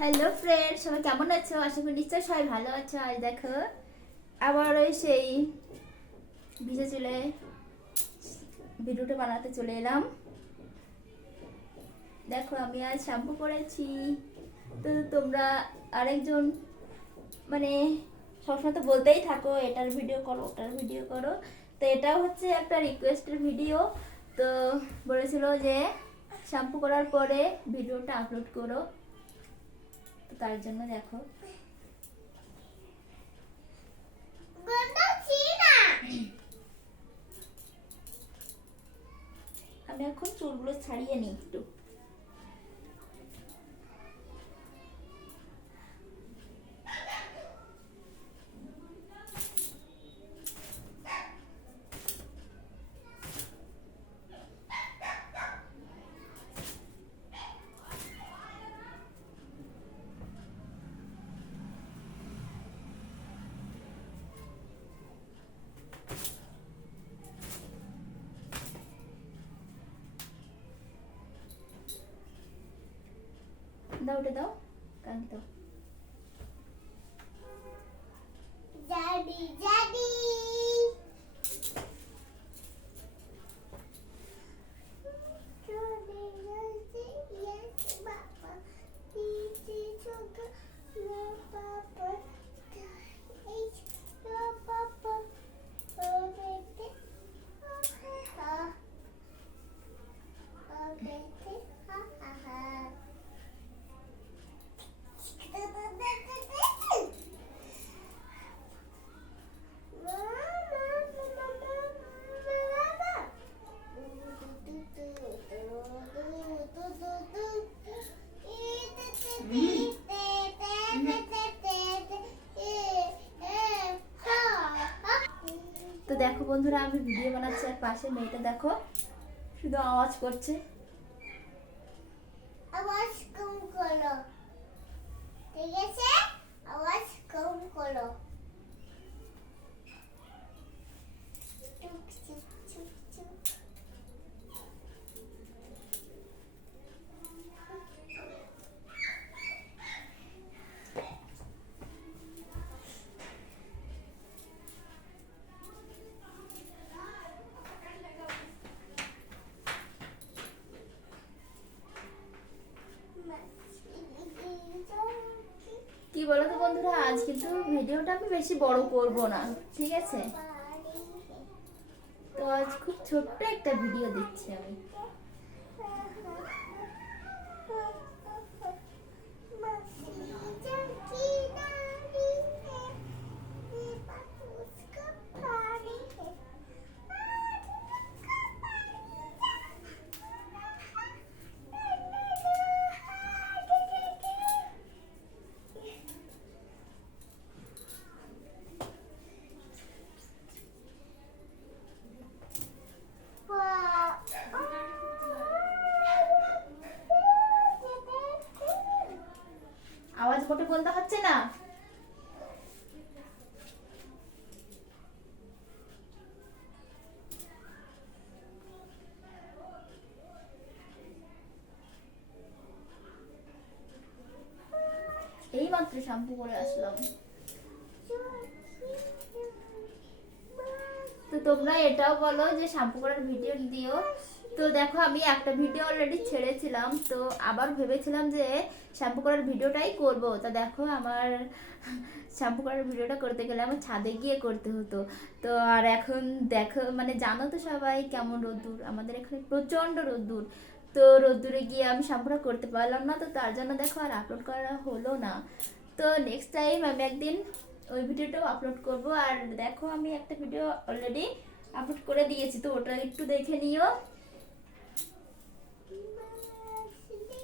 Hello friend সবাই কেমন আছো? আশা করি নিশ্চয়ই সবাই ভালো আছো। আজ দেখো আবার ওই সেই ভিজে চলে ভিডিওটা বানাতে চলে এলাম। দেখো, আমি আজ শ্যাম্পু করেছি। তো তোমরা আরেকজন মানে সবসময় তো বলতেই থাকো, এটার ভিডিও করো, ওটার ভিডিও করো। তো এটাও হচ্ছে একটা রিকোয়েস্টের ভিডিও। তো বলেছিল যে, শ্যাম্পু করার পরে ভিডিওটা আপলোড করো। তো তার জন্য দেখো। আমি এখন চুলগুলো ছাড়িয়ে নিই একটু। দাও ওটা দাও কান দাও Daddy. দেখো বন্ধুরা আমি ভিডিও বানাচ্ছি আর পাশে মেয়েটা দেখো শুধু আওয়াজ করছে আওয়াজ কম করো ঠিক আছে আওয়াজ কম করো চুপ চুপ চুপ চুপ কি বলো তো বন্ধুরা আজ কিন্তু ভিডিওটা আমি বেশি বড় করব না, ঠিক আছে? তো আজ খুব ছোট্ট একটা ভিডিও দিচ্ছি আমি। আওয়াজ মোটে বলতে হচ্ছে না? এই মাত্র শ্যাম্পু করে আসলাম। তো তোমরা এটাও বলো যে শ্যাম্পু করার ভিডিও দিও। তো দেখো, আমি একটা ভিডিও অলরেডি ছেড়েছিলাম, তো আবার ভেবেছিলাম যে শ্যাম্পু করার ভিডিওটাই করব। তা দেখো, আমার শ্যাম্পু করার ভিডিওটা করতে গেলে আমার ছাদে গিয়ে করতে হতো। তো আর এখন দেখো মানে জানো তো সবাই কেমন রোদ্দুর? আমাদের এখানে প্রচণ্ড রোদ্দুর। তো রোদ্দুরে গিয়ে আমি শ্যাম্পুটা করতে পারলাম না, তো তার জন্য দেখো আর আপলোড করা হলো না। তো নেক্সট টাইম আমি একদিন ওই ভিডিওটাও আপলোড করব। আর দেখো, আমি একটা ভিডিও অলরেডি আপলোড করে দিয়েছি, তো ওটা একটু দেখে নিও।